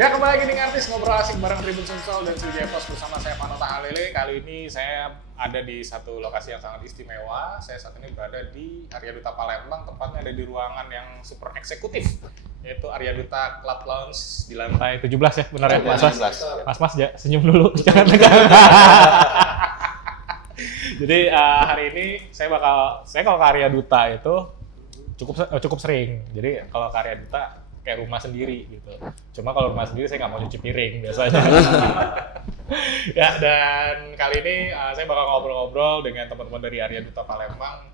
Ya, kembali lagi dengan Artis Ngobrol Asik bareng Tribun Sumsel dan Sujaya Pos bersama saya Panota Halele. Kali ini saya ada di satu lokasi yang sangat istimewa. Saya saat ini berada di Arya Duta Palembang, tepatnya ada di ruangan yang super eksekutif, yaitu Arya Duta Club Lounge di lantai 17 ya, benar ya Mas? Mas ya, senyum dulu, jangan tegang. Jadi hari ini saya kalau ke Arya Duta itu cukup sering. Jadi kalau ke Arya Duta kayak rumah sendiri gitu. Cuma kalau rumah sendiri saya nggak mau cuci piring biasanya. Ya, dan kali ini saya bakal ngobrol-ngobrol dengan teman-teman dari Arya Duta Palembang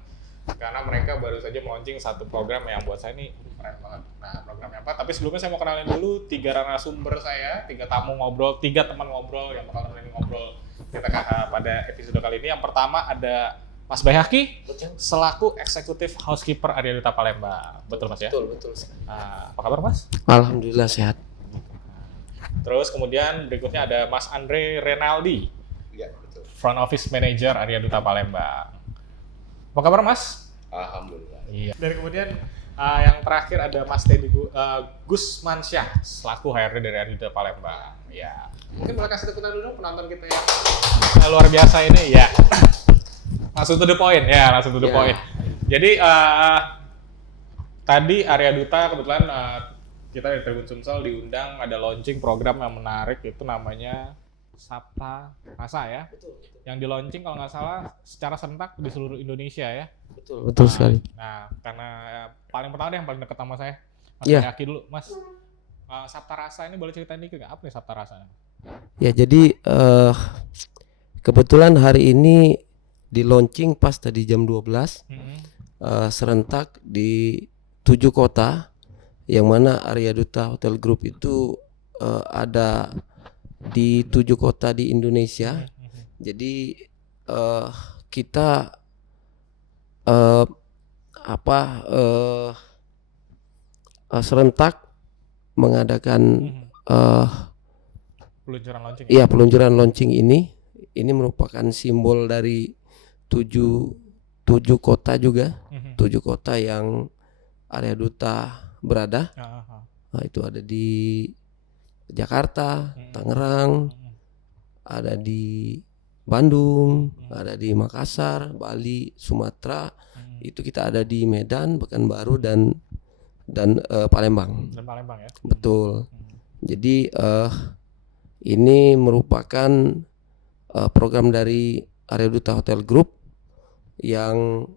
karena mereka baru saja launching satu program yang buat saya ini keren banget. Nah, programnya apa? Tapi sebelumnya saya mau kenalin dulu 3 narasumber saya, 3 tamu ngobrol, 3 teman ngobrol yang bakal nemenin ngobrol kita pada episode kali ini. Yang pertama ada Mas Bayhaki, selaku eksekutif housekeeper Arya Duta Palembang. Betul Mas ya? Betul. Apa kabar Mas? Alhamdulillah sehat. Terus kemudian berikutnya ada Mas Andre Renaldi. Iya, betul. Front Office Manager Arya Duta Palembang. Apa kabar Mas? Alhamdulillah. Iya. Dan kemudian yang terakhir ada Mas Teddy Gusmansyah, selaku HRD dari Arya Duta Palembang. Ya. Mungkin boleh kasih tepuk tangan dulu penonton kita yang luar biasa ini ya. Langsung to the point. Jadi tadi Arya Duta kebetulan kita dari Tribun Sumsel diundang ada launching program yang menarik, itu namanya Sabta Rasa ya. Betul. Yang di launching kalau nggak salah secara serentak di seluruh Indonesia ya. Betul sekali. Nah, karena paling pertama deh yang paling dekat sama saya, Mas Yaki dulu, Mas. Sabta Rasa ini boleh ceritain dikit nggak? Apa nih Sabta Rasa? Ya, jadi kebetulan hari ini di launching pas tadi jam 12 serentak di 7 kota, yang mana Arya Duta Hotel Group itu ada di 7 kota di Indonesia. Jadi kita serentak mengadakan peluncuran launching ini. Ini merupakan simbol dari tujuh kota juga, 7 kota yang Arya Duta berada. Nah, itu ada di Jakarta, Tangerang, ada di Bandung, ada di Makassar, Bali, Sumatera. Itu kita ada di Medan, Pekanbaru dan Palembang. Dan Palembang ya. Betul. Jadi ini merupakan program dari Arya Duta Hotel Group yang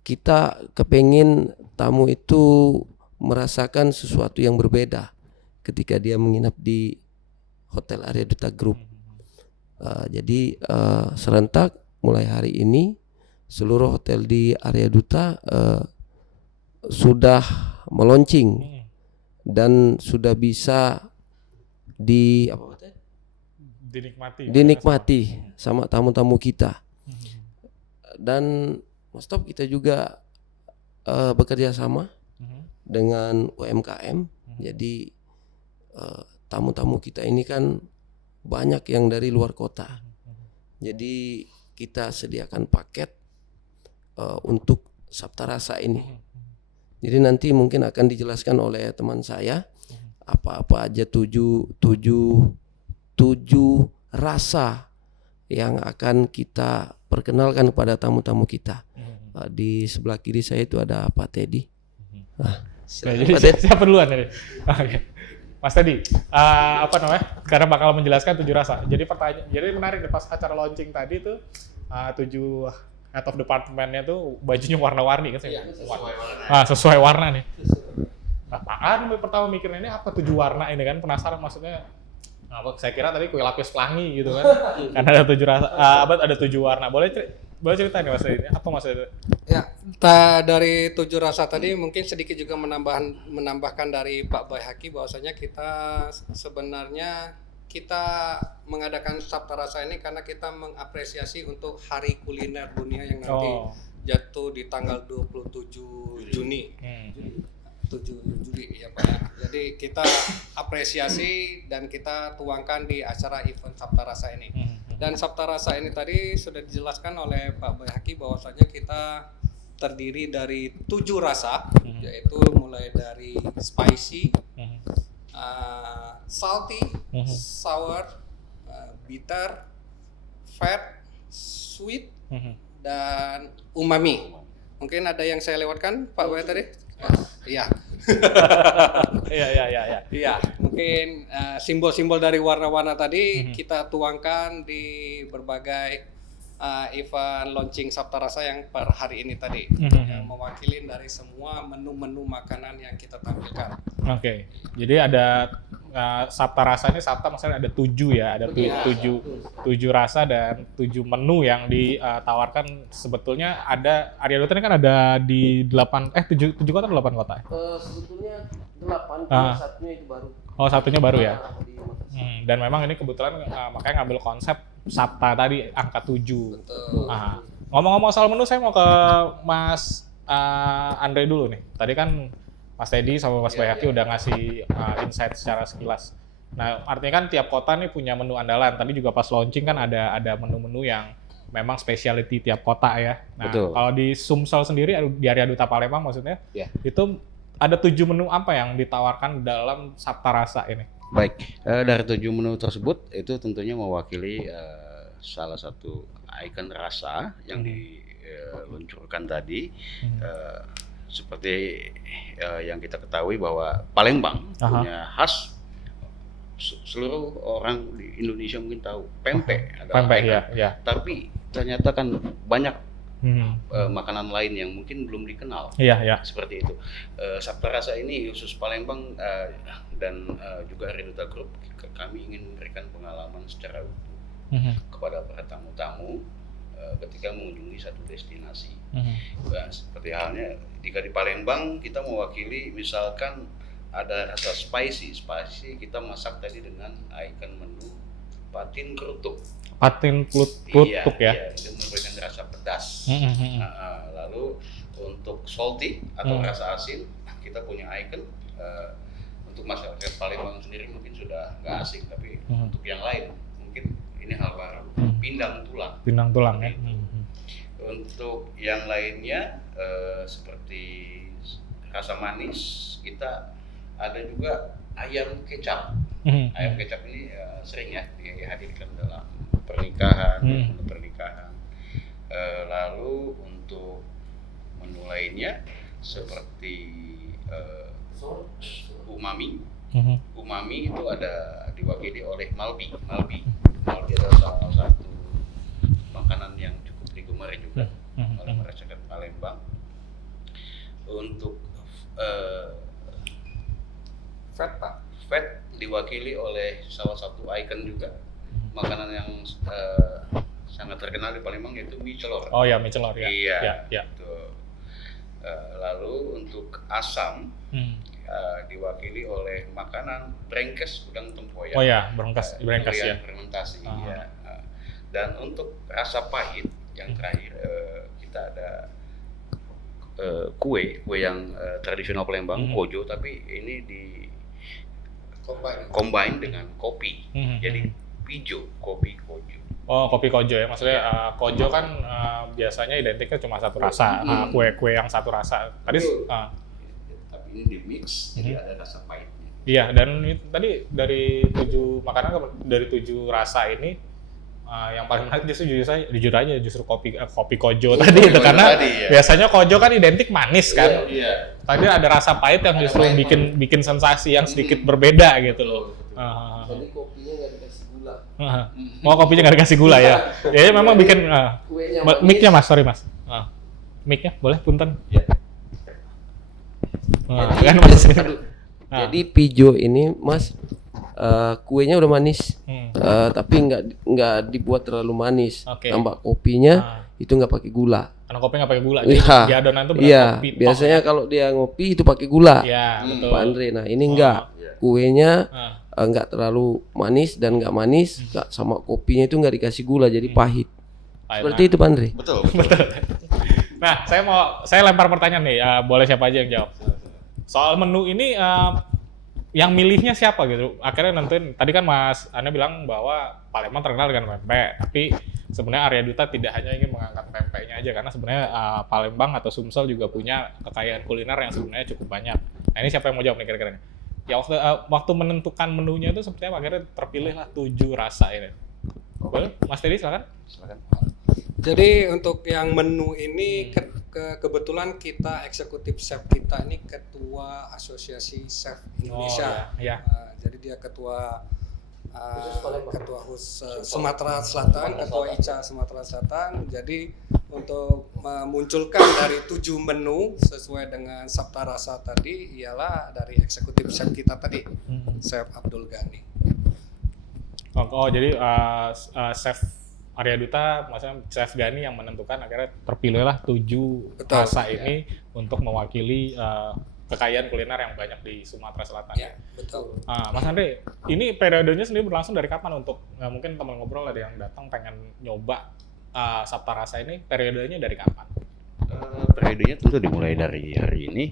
kita kepengin tamu itu merasakan sesuatu yang berbeda ketika dia menginap di Hotel Arya Duta Group. Jadi serentak mulai hari ini seluruh hotel di Arya Duta sudah meluncing dan sudah bisa dinikmati sama tamu-tamu kita. Dan Mas Top, kita juga bekerja sama dengan UMKM. Jadi tamu-tamu kita ini kan banyak yang dari luar kota. Jadi kita sediakan paket untuk Sabta Rasa ini. Jadi nanti mungkin akan dijelaskan oleh teman saya apa aja tujuh rasa yang akan kita perkenalkan kepada tamu-tamu kita. Di sebelah kiri saya itu ada Pak Teddy. Siapa duluan tadi? Mas Teddy, apa namanya? Karena bakal menjelaskan 7 rasa. Jadi menarik deh, pas acara launching tadi tuh 7 head of department-nya tuh bajunya warna-warni kan? Iya, sesuai warna nih. Apaan pertama mikirnya ini apa 7 warna ini kan, penasaran maksudnya. Saya kira tadi kue lapis pelangi gitu kan. Karena ada 7 rasa, ada 7 warna. Boleh cerita nih Mas ini apa maksudnya? Ya, dari 7 rasa tadi mungkin sedikit juga menambahkan dari Pak Bayhaki bahwasanya kita sebenarnya mengadakan Sabta Rasa ini karena kita mengapresiasi untuk Hari Kuliner Dunia yang nanti jatuh di tanggal 27 Juni. 7 Juli ya Pak ya. Jadi kita apresiasi dan kita tuangkan di acara event Sabta Rasa ini. Dan Sabta Rasa ini tadi sudah dijelaskan oleh Pak Bayhaki bahwasanya kita terdiri dari 7 rasa, yaitu mulai dari spicy, salty, sour, bitter, fat, sweet, dan umami. Mungkin ada yang saya lewatkan, Pak Boy tadi? Iya. Iya, mungkin simbol-simbol dari warna-warna tadi kita tuangkan di berbagai event launching Sabta Rasa yang per hari ini tadi, yang mewakili dari semua menu-menu makanan yang kita tampilkan. Oke, jadi ada Sabta Rasa ini, Sabta maksudnya ada 7 ya, ada 7 rasa dan 7 menu yang ditawarkan. Sebetulnya ada Arya Duta ini kan ada di 7 kota atau 8 kota? Sebetulnya 8, satunya itu baru. Oh, satunya baru ya. Di Makassar. Dan memang ini kebetulan makanya ngambil konsep Sabta tadi angka 7. Betul. Ngomong-ngomong soal menu, saya mau ke Mas Andre dulu nih. Tadi kan Mas Teddy sama Mas Bayaki udah ngasih insight secara sekilas. Nah, artinya kan tiap kota nih punya menu andalan. Tadi juga pas launching kan ada menu-menu yang memang specialty tiap kota ya. Nah, Betul. kalau di Sumsel sendiri, di Arya Duta Palembang maksudnya, itu ada 7 menu apa yang ditawarkan dalam Sabta Rasa ini? Baik, dari 7 menu tersebut itu tentunya mewakili salah satu ikon rasa yang diluncurkan tadi. Seperti yang kita ketahui bahwa Palembang punya khas, seluruh orang di Indonesia mungkin tahu pempek adalah Pempek ikon. ya. Tapi ternyata kan banyak makanan lain yang mungkin belum dikenal. Iya. Seperti itu. Sabta Rasa ini khusus Palembang dan juga Arya Duta Group, kami ingin memberikan pengalaman secara utuh kepada para tamu-tamu ketika mengunjungi satu destinasi. Nah, seperti halnya jika di Palembang kita mewakili, misalkan ada rasa spicy kita masak tadi dengan ikon menu patin kerutuk. Patin klutuk ya. Iya, itu memberikan rasa pedas. Lalu untuk salty atau rasa asin, kita punya ikon. Untuk masyarakat Palembang sendiri mungkin sudah nggak asing, tapi untuk yang lain mungkin ini hal baru. Pindang tulang. Pindang tulang ya. Untuk yang lainnya seperti rasa manis, kita ada juga ayam kecap. Ayam kecap ini sering ya dihadirkan dalam pernikahan. Lalu untuk menu lainnya seperti umami. Umami itu ada diwakili oleh Malbi adalah salah satu makanan yang cukup digemari juga oleh masyarakat Palembang. Untuk fat diwakili oleh salah satu ikon juga makanan yang sangat terkenal di Palembang, yaitu mie celor. Oh ya, mie celor ya. Iya. Lalu untuk asam diwakili oleh makanan brengkes udang tempoyak. Oh ya, brengkes ya. Fermentasi. Ya. Dan untuk rasa pahit yang terakhir kita ada kue yang tradisional Palembang, kojo, tapi ini di combine dengan kopi. Jadi kopi kojo. Oh, kopi kojo ya. Maksudnya kojo kan biasanya identiknya cuma satu rasa. Kue-kue yang satu rasa. Tadi tapi ini di mix, jadi ada rasa pahitnya. Iya, dan tadi dari 7 makanan, dari 7 rasa ini yang paling menarik jujur aja kopi kojo tadi itu, karena biasanya kojo kan identik manis kan. Iya. Tadi ada rasa pahit yang justru bikin sensasi yang sedikit berbeda gitu loh. Jadi kopinya nggak dikasih gula. Mau kopinya nggak dikasih gula ya? Ya memang bikin Kuenya manis. mic-nya mas, sorry mas. Mic-nya boleh punten. Kan mas. Jadi pijo ini mas, kuenya udah manis, tapi nggak dibuat terlalu manis. Oke. Tambah kopinya itu nggak pakai gula. Karena kopi nggak pakai gula, jadi di adonan itu benar kopi. Biasanya kalau dia ngopi itu pakai gula. Iya, betul. Pak Andre, nah ini enggak. Kuenya nggak terlalu manis dan nggak manis, nggak sama kopinya itu nggak dikasih gula, jadi pahit. Seperti itu Pak Andre. Betul. Nah, saya lempar pertanyaan nih, boleh siapa aja yang jawab. Soal menu ini yang milihnya siapa gitu? Akhirnya nentuin, tadi kan Mas Anda bilang bahwa Palembang terkenal dengan pempek, tapi sebenarnya Arya Duta tidak hanya ingin mengangkat pempeknya aja, karena sebenarnya Palembang atau Sumsel juga punya kekayaan kuliner yang sebenarnya cukup banyak. Nah, ini siapa yang mau jawab nih kira-kira? Ya waktu menentukan menunya itu sepertinya akhirnya terpilihlah 7 rasa ini. Boleh, Mas Teddy silakan. Silakan. Jadi untuk yang menu ini kebetulan kita eksekutif chef kita ini ketua Asosiasi Chef Indonesia. Oh, ya. Jadi dia ketua ketua khusus Sumatera. Sumatera Selatan, ketua ICA Sumatera Selatan. Jadi untuk memunculkan dari 7 menu sesuai dengan sabta rasa tadi ialah dari eksekutif chef kita tadi, Chef Abdul Ghani. Oh, jadi Chef Arya Duta, maksudnya Chef Ghani yang menentukan akhirnya terpilihlah 7 Betul, rasa ya. ini untuk mewakili kekayaan kuliner yang banyak di Sumatera Selatan. Ya, betul. Mas Andre, ini periodenya sendiri berlangsung dari kapan untuk mungkin teman ngobrol ada yang datang pengen nyoba sabta rasa ini, periodenya dari kapan? Periodenya tentu dimulai dari hari ini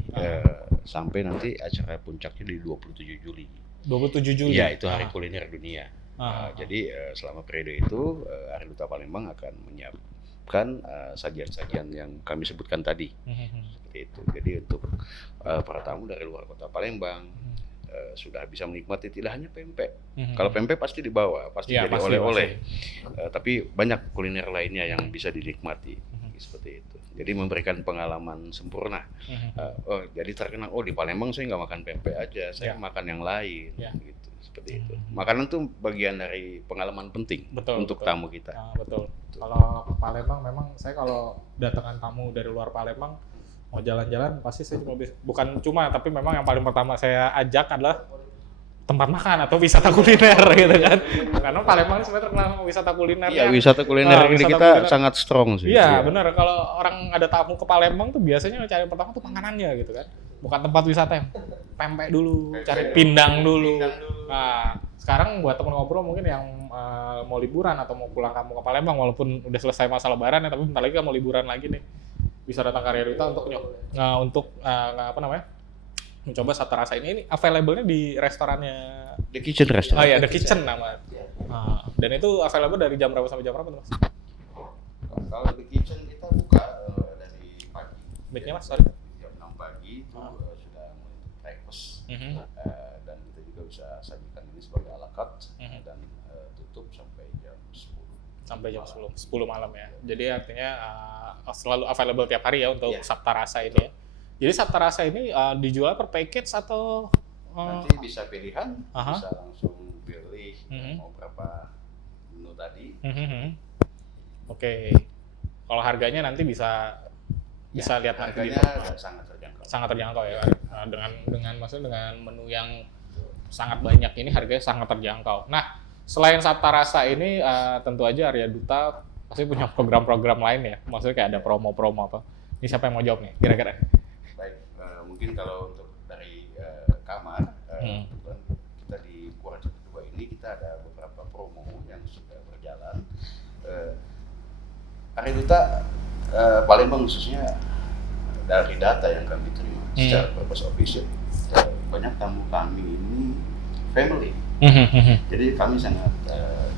sampai nanti acara puncaknya di 27 Juli. 27 Juli? Iya, itu Hari Kuliner Dunia. Jadi selama periode itu Arya Duta Palembang akan menyiapkan sajian-sajian yang kami sebutkan tadi. Seperti itu. Jadi untuk para tamu dari luar kota Palembang sudah bisa menikmati tidak hanya pempek. Kalau pempek pasti dibawa, pasti Ya, jadi pasti, oleh-oleh. Tapi banyak kuliner lainnya yang bisa dinikmati. Seperti itu. Jadi memberikan pengalaman sempurna. Jadi terkenal, di Palembang saya nggak makan pempek aja, saya makan yang lain. Gitu. Seperti itu. Makanan itu bagian dari pengalaman penting untuk tamu kita. Betul. Kalau ke Palembang memang saya kalau datangan tamu dari luar Palembang mau jalan-jalan pasti saya bukan cuma tapi memang yang paling pertama saya ajak adalah tempat makan atau wisata kuliner gitu kan. Karena Palembang sebenarnya terkenal sama wisata kuliner. Iya, wisata kuliner ini kita sangat strong sih. Iya, benar. Kalau orang ada tamu ke Palembang tuh biasanya cari yang pertama tuh makanannya gitu kan. Bukan tempat wisata yang pempek dulu, cari pindang dulu. Nah, sekarang buat temen ngobrol mungkin yang mau liburan atau mau pulang kampung ke Palembang walaupun udah selesai masa lebaran ya, tapi bentar lagi kan mau liburan lagi nih. Bisa datang ke Arya Duta untuk mencoba sabta rasa ini available-nya di restorannya The Kitchen Restaurant. Oh iya, The Kitchen nama. Dan itu available dari jam berapa sampai jam berapa tuh, Mas? Kalau The Kitchen kita buka dari pagi. Mic-nya, Mas, sorry. Jam 6 pagi itu sudah mulai breakfast. Dan kita juga bisa sajikan ini sebagai ala carte dan tutup sampai jam 10. Sampai jam 10 malam ya. Jadi artinya selalu available tiap hari ya untuk sabta rasa ini ya. Jadi sabta rasa ini dijual per package atau nanti bisa pilihan, bisa langsung pilih mau berapa menu tadi. Oke. Kalau harganya nanti bisa lihat nanti harganya sangat terjangkau. Sangat terjangkau ya. Dengan maksudnya dengan menu yang sangat banyak ini harganya sangat terjangkau. Nah, selain sabta rasa ini tentu aja Arya Duta pasti punya program-program lain ya. Maksudnya kayak ada promo-promo apa. Ini siapa yang mau jawab nih kira-kira? Baik, mungkin kalau untuk dari kamar, kita di kuartal kedua ini kita ada beberapa promo yang sudah berjalan. Arya Duta Palembang khususnya dari data yang kami terima secara purpose official, banyak tamu kami ini family. Jadi kami sangat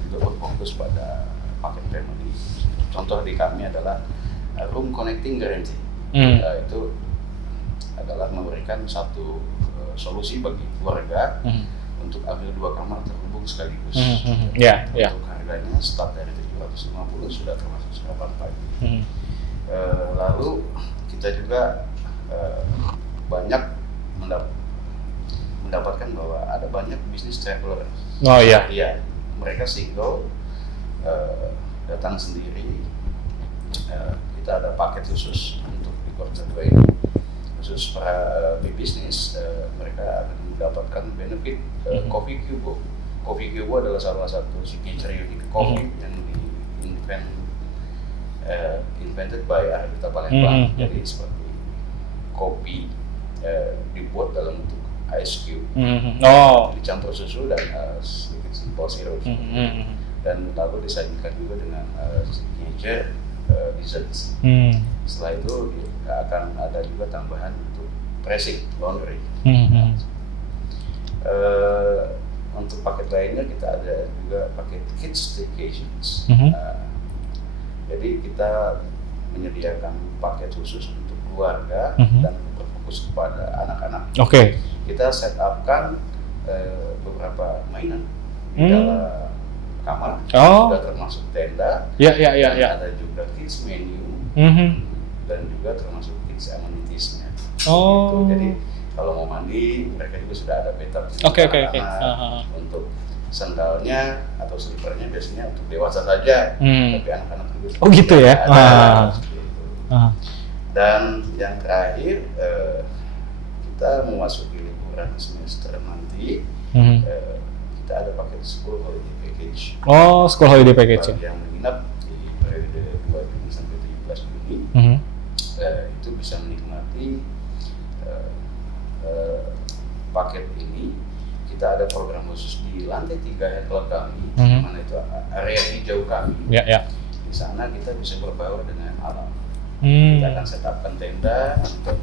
juga berfokus pada paket family. Contoh di kami adalah room connecting guarantee. Itu adalah memberikan satu solusi bagi keluarga untuk agar 2 kamar terhubung sekaligus. Untuk harganya start dari 750 sudah termasuk sarapan pagi. Lalu kita juga banyak mendapatkan bahwa ada banyak bisnis traveler. Oh iya. Iya, mereka single, datang sendiri. Kita ada paket khusus untuk di kuartal 2 ini, khusus para bisnis. Mereka akan mendapatkan benefit Coffee Cubo. Coffee Cubo adalah salah satu signature unique coffee yang invented by Arya Duta Palembang. Jadi seperti kopi dibuat dalam bentuk ice cube, dicampur susu dan sedikit simple syrup, dan lalu disajikan juga dengan signature desserts. Setelah itu akan ada juga tambahan untuk pressing laundry. Untuk paket lainnya kita ada juga paket kids staycations. Jadi kita menyediakan paket khusus untuk keluarga dan berfokus kepada anak-anak. kita set up-kan beberapa mainan di dalam kamar, sudah termasuk tenda, ada juga kids menu, dan juga termasuk kids amenities-nya. Gitu. Jadi kalau mau mandi, mereka juga sudah ada bathtub. Untuk sandalnya atau slipernya biasanya untuk dewasa saja, tapi anak-anak juga. Oh gitu ya. Dan yang terakhir, kita memasuki liburan semester nanti, kita ada paket school holiday package. Oh, school holiday package. Bagi yang menginap di periode 2 Juni sampai 17 Juni, itu bisa menikmati paket ini. Kita ada program khusus di lantai 3 hotel kami, di mana itu area hijau kami. Di sana kita bisa berbaur dengan alam. Kita akan set up tenda, nonton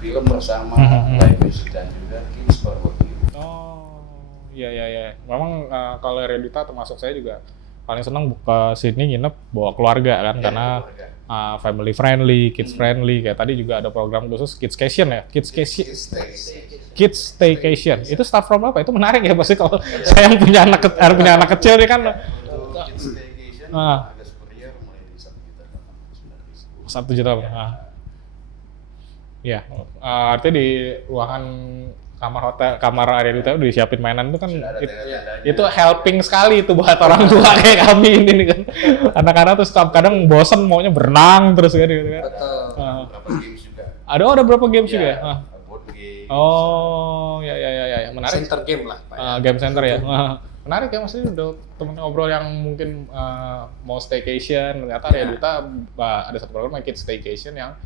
film bersama, live music dan juga kids barbecue. Memang kalau area Duta termasuk saya juga paling senang buka sini nginep bawa keluarga kan, karena family friendly, kids friendly. Kayak tadi juga ada program khusus Kidscation ya, Kids Staycation. Itu start from apa? Itu menarik ya pasti kalau saya yang punya anak kecil nih kan. Kids Staycation agak superior mulai di 1 juta. Ya, artinya di ruangan kamar area Duta udah disiapin mainan itu kan, itu helping sekali itu buat orang tua kayak kami ini nih kan. Anak-anak tuh kadang bosen maunya berenang terus kan gitu kan. Betul. Beberapa games juga. Ada beberapa games juga ya? Board game. Ya, menarik. Center game lah, Pak. Game center ya. Menarik ya, maksudnya udah temen ngobrol yang mungkin mau staycation. Ternyata area Duta ada satu program Kids Staycation yang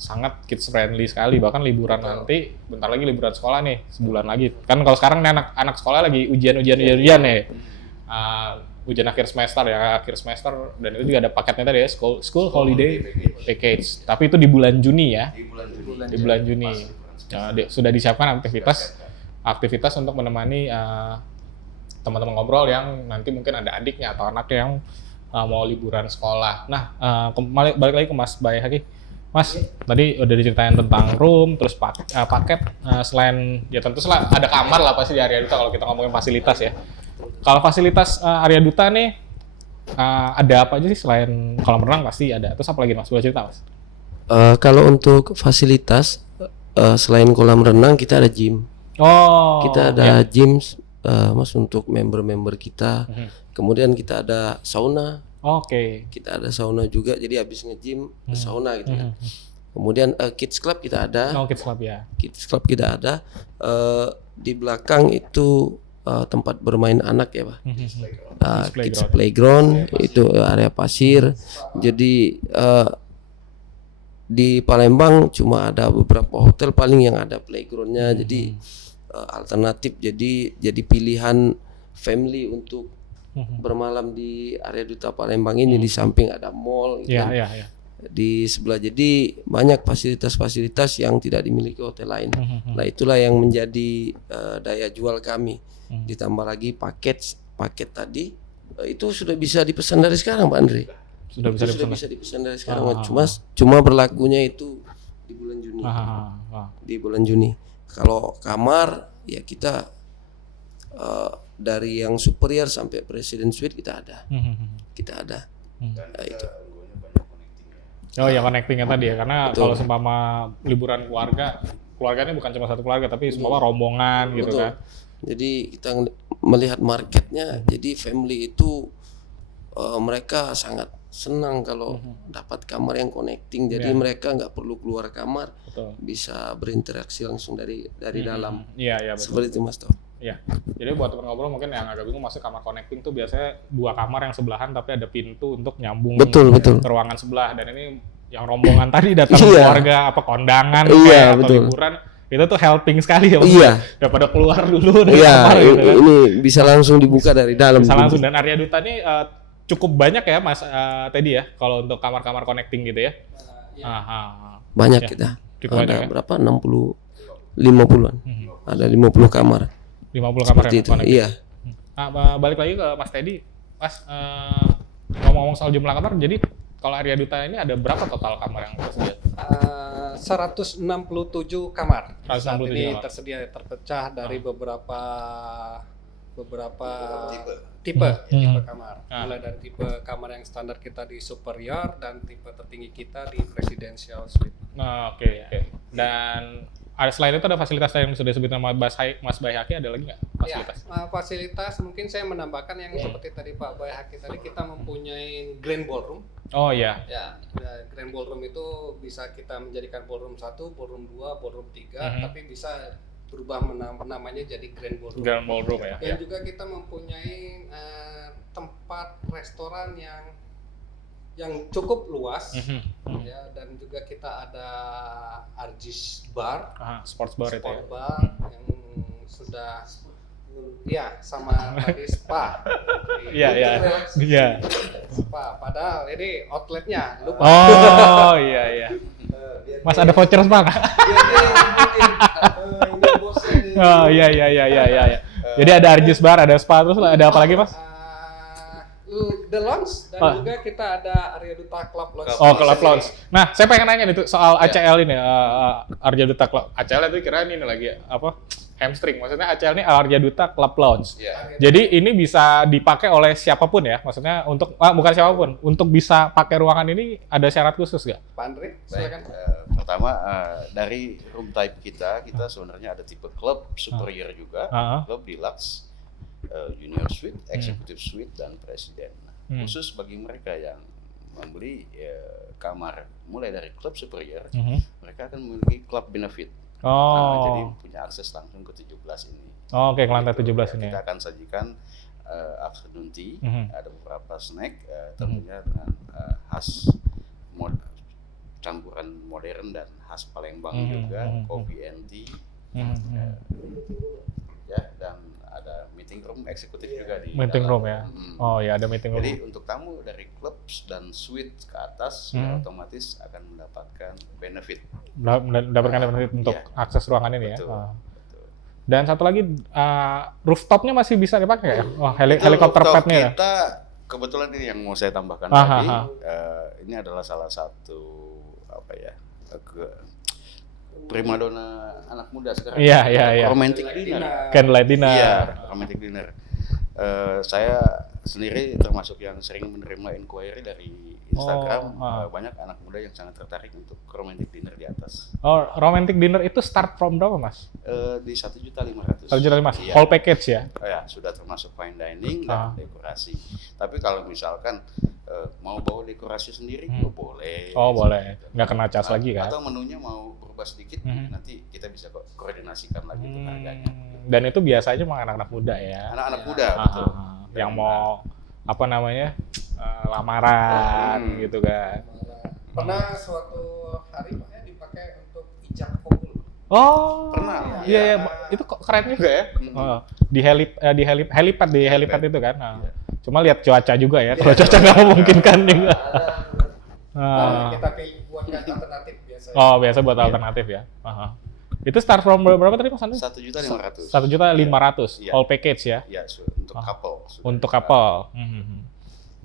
sangat kids friendly sekali. Bahkan liburan nanti, bentar lagi liburan sekolah nih, sebulan lagi. Kan kalau sekarang nih anak sekolah lagi ujian ya. Ujian akhir semester, dan itu juga ada paketnya tadi ya, school holiday package. Tapi itu di bulan Juni ya. Di bulan Juni. Sudah disiapkan aktivitas untuk menemani teman-teman ngobrol yang nanti mungkin ada adiknya atau anaknya yang mau liburan sekolah. Nah, balik lagi ke Mas Bae Haki. Mas, tadi udah diceritain tentang room, terus paket, selain ya tentu ada kamar lah pasti di area Duta kalau kita ngomongin fasilitas ya. Kalau fasilitas area Duta nih, ada apa aja sih selain kolam renang pasti ada. Terus apa lagi Mas, boleh cerita Mas? Kalau untuk fasilitas, selain kolam renang kita ada gym. Kita ada gym, Mas, untuk member-member kita. Kemudian kita ada sauna. Kita ada sauna juga, jadi habis nge-gym sauna gitu kan. Kemudian kids club kita ada. Kids club ya. Kids club kita ada. Di belakang itu tempat bermain anak ya Pak. Kids playground itu area pasir. Jadi di Palembang cuma ada beberapa hotel paling yang ada playgroundnya. Jadi alternatif, jadi pilihan family untuk bermalam di area Duta Palembang ini. Di samping ada mall gitu kan. Di sebelah, jadi banyak fasilitas-fasilitas yang tidak dimiliki hotel lain. Nah, itulah yang menjadi daya jual kami. Ditambah lagi paket tadi itu sudah bisa dipesan dari sekarang Pak Andre. Sudah bisa dipesan dari sekarang. Cuma berlakunya itu di bulan Juni. Di bulan Juni. Kalau kamar ya kita dari yang superior sampai presiden suite kita ada. Nah, itu. Connectingnya tadi ya, karena kalau seumpama liburan keluarganya bukan cuma satu keluarga tapi semua rombongan gitu kan. Jadi kita melihat marketnya, jadi family itu mereka sangat senang kalau dapat kamar yang connecting. Jadi mereka nggak perlu keluar kamar, bisa berinteraksi langsung dari dalam. Betul. Seperti itu Mas Tom. Ya, jadi buat teman ngobrol mungkin yang agak bingung, maksudnya kamar connecting tuh biasanya 2 kamar yang sebelahan tapi ada pintu untuk nyambung ke ruangan sebelah. Dan ini yang rombongan tadi datang keluarga apa kondangan atau liburan, itu tuh helping sekali ya. Daripada keluar dulu dari kamar gitu kan. Ini bisa langsung dibuka dari dalam. Bisa langsung, dan area Duta ini cukup banyak ya Mas Teddy ya kalau untuk kamar-kamar connecting gitu ya. Banyak kita. Ada berapa? 50-an. Ada 50 kamar. 50 kamar seperti yang connecting. Iya. Nah, balik lagi ke Mas Teddy. Mas, ngomong-ngomong soal jumlah kamar, jadi kalau area Duta ini ada berapa total kamar yang tersedia? 167 kamar. 167 Saat ini kamar. tersedia terpecah dari beberapa Tipe. tipe kamar. Ah. Mulai dari tipe kamar yang standar kita di superior dan tipe tertinggi kita di presidential suite. Nah, oke. Dan ada selain itu ada fasilitas yang sudah disebut nama Mas Bayhaki, ada lagi nggak fasilitas? Ya, fasilitas mungkin saya menambahkan yang seperti tadi Pak Bayhaki tadi, kita mempunyai grand ballroom. Oh iya. Ya, grand ballroom itu bisa kita menjadikan ballroom 1, ballroom 2, ballroom 3, tapi bisa berubah namanya jadi grand ballroom. Grand ballroom ya. Dan juga kita mempunyai tempat restoran yang cukup luas, ya, dan juga kita ada Argis Bar, Sports bar itu ya. sport bar yang sudah ya sama tadi spa. Iya. Spa, padahal ini outletnya lupa. Oh iya. Mas ada voucher spa nggak? Ini bosnya nih. Oh iya. Jadi ada Argis bar, ada spa, terus ada apa lagi Mas? The Lounge dan juga kita ada Arya Duta Club Lounge. Oh, Club Lounge. Nah, saya pengen nanya nih soal ACL ini, Arya Duta Club. ACL itu kira ini lagi apa? Hamstring. Maksudnya ACL ini Arya Duta Club Lounge. Ya. Jadi ini bisa dipakai oleh siapapun ya? Maksudnya untuk bukan siapapun, untuk bisa pakai ruangan ini ada syarat khusus nggak? Pak Andre, Baik, silakan. pertama dari room type kita sebenarnya ada tipe club superior juga, club deluxe, junior suite, executive suite, dan presiden. Khusus bagi mereka yang membeli kamar mulai dari club superior, mereka akan memiliki club benefit. Jadi punya akses langsung ke 17 ini. Oke, ke lantai 17 ini. Kita akan sajikan afternoon tea, ada beberapa snack, tentunya dengan khas campuran modern dan khas Palembang juga, coffee and tea, ya, dan ada meeting room eksekutif juga di Meeting dalam. room ya. Oh ya, ada meeting room. Jadi untuk tamu dari klub dan suite ke atas otomatis akan mendapatkan benefit. Mendapatkan benefit untuk akses ruangan ini ya. Betul. Betul. Dan satu lagi rooftopnya masih bisa dipakai ya? Oh, Itu helikopter rooftop padnya ya? kita kebetulan ini yang mau saya tambahkan tadi. Ini adalah salah satu primadona anak muda sekarang. Iya. Romantic dinner. Candlelight dinner. Iya, romantic dinner. Saya sendiri termasuk yang sering menerima inquiry dari Instagram. Banyak anak muda yang sangat tertarik untuk romantic dinner di atas. Oh, romantic dinner itu start from berapa, Mas? Di 1.500.000. 1.500.000. Iya. Whole package ya? Oh ya, sudah termasuk fine dining dan dekorasi. Tapi kalau misalkan mau bawa dekorasi sendiri, boleh. Oh, boleh. Nggak kena cas lagi kan? Atau menunya mau berubah sedikit, nanti kita bisa koordinasikan lagi untuk harganya. Dan itu biasanya memang anak-anak muda ya? Anak-anak muda, betul. Yang mau lamaran gitu kan? Pernah suatu hari Pak ya dipakai untuk ijab kabul. Oh, pernah. Iya. Itu keren juga ya. Di helipad itu kan. Cuma lihat cuaca juga ya. Kalau cuaca nggak memungkinkan juga. Kita pilih buatkan alternatif biasanya. Oh, biasa buat alternatif ya. Itu start from berapa tadi Mas Andri? 1.500.000. 1.500.000 Iya. whole package ya. Iya, untuk couple. Untuk couple.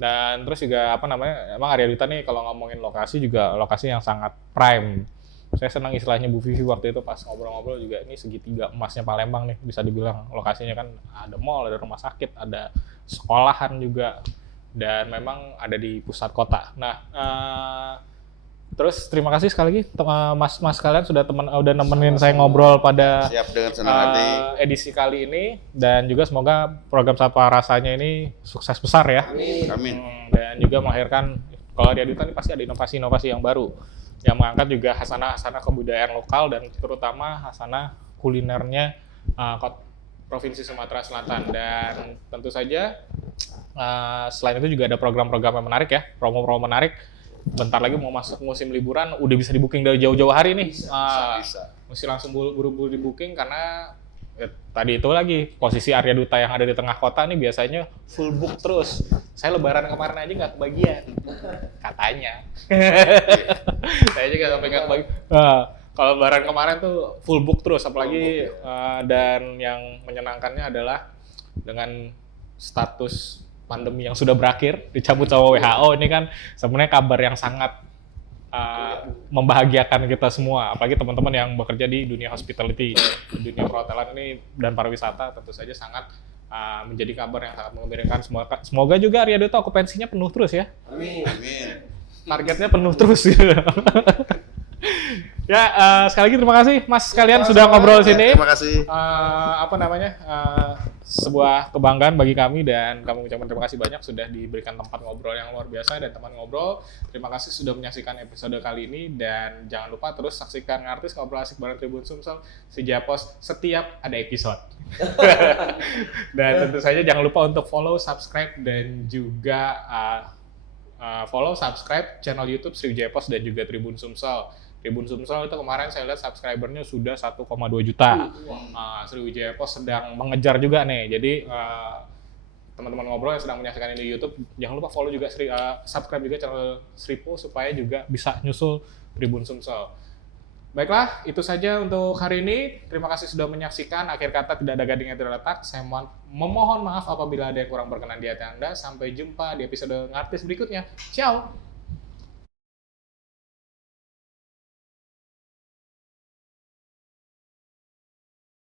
Dan terus juga emang Arya Duta nih kalau ngomongin lokasi juga lokasi yang sangat prime. Saya senang istilahnya Bu Vivi waktu itu pas ngobrol-ngobrol juga, ini segitiga emasnya Palembang nih bisa dibilang. Lokasinya kan ada mall, ada rumah sakit, ada sekolahan juga, dan memang ada di pusat kota. Nah, terus terima kasih sekali lagi mas-mas kalian sudah nemenin saya ngobrol pada siap dengan senang hati edisi kali ini, dan juga semoga program Sapa Rasanya ini sukses besar ya. Amin. Dan juga melahirkan, kalau Arya Duta ini pasti ada inovasi-inovasi yang baru yang mengangkat juga hasanah-hasanah kebudayaan lokal dan terutama hasanah kulinernya Provinsi Sumatera Selatan. Dan tentu saja selain itu juga ada program-program yang menarik ya, promo-promo menarik. Bentar lagi mau masuk musim liburan, udah bisa di booking dari jauh-jauh hari nih. Bisa. Mesti langsung buru-buru di booking karena tadi itu lagi posisi Arya Duta yang ada di tengah kota nih biasanya full book terus. Saya lebaran kemarin aja nggak kebagian, katanya. Saya juga sampai nggak kebagian. Kalau lebaran kemarin tuh full book terus, apalagi dan yang menyenangkannya adalah dengan status pandemi yang sudah berakhir dicabut sama WHO, ini kan sebenarnya kabar yang sangat membahagiakan kita semua, apalagi teman-teman yang bekerja di dunia hospitality, dunia perhotelan ini dan pariwisata tentu saja sangat menjadi kabar yang sangat mengembirakan. Semoga juga Arya Duta okupansinya penuh terus ya. Amin. Targetnya penuh terus gitu. Ya, sekali lagi terima kasih Mas kalian sudah ngobrol sini. Terima kasih. Sebuah kebanggaan bagi kami dan kami ucapkan terima kasih banyak sudah diberikan tempat ngobrol yang luar biasa dan teman ngobrol. Terima kasih sudah menyaksikan episode kali ini dan jangan lupa terus saksikan Ngartis Ngobrol Asik bareng Tribun Sumsel si Japos setiap ada episode. Dan tentu saja jangan lupa untuk follow, subscribe dan juga follow, subscribe channel YouTube Sriwijaya Pos dan juga Tribun Sumsel. Tribun Sumsel itu kemarin saya lihat subscribernya sudah 1,2 juta. Sriwijaya Pos sedang mengejar juga nih. Jadi teman-teman ngobrol yang sedang menyaksikan ini di YouTube, jangan lupa follow juga subscribe juga channel Sripo supaya juga bisa nyusul Tribun Sumsel. Baiklah, itu saja untuk hari ini. Terima kasih sudah menyaksikan. Akhir kata tidak ada gading yang terletak. Saya memohon maaf apabila ada yang kurang berkenan di hati Anda. Sampai jumpa di episode Ngartis berikutnya. Ciao!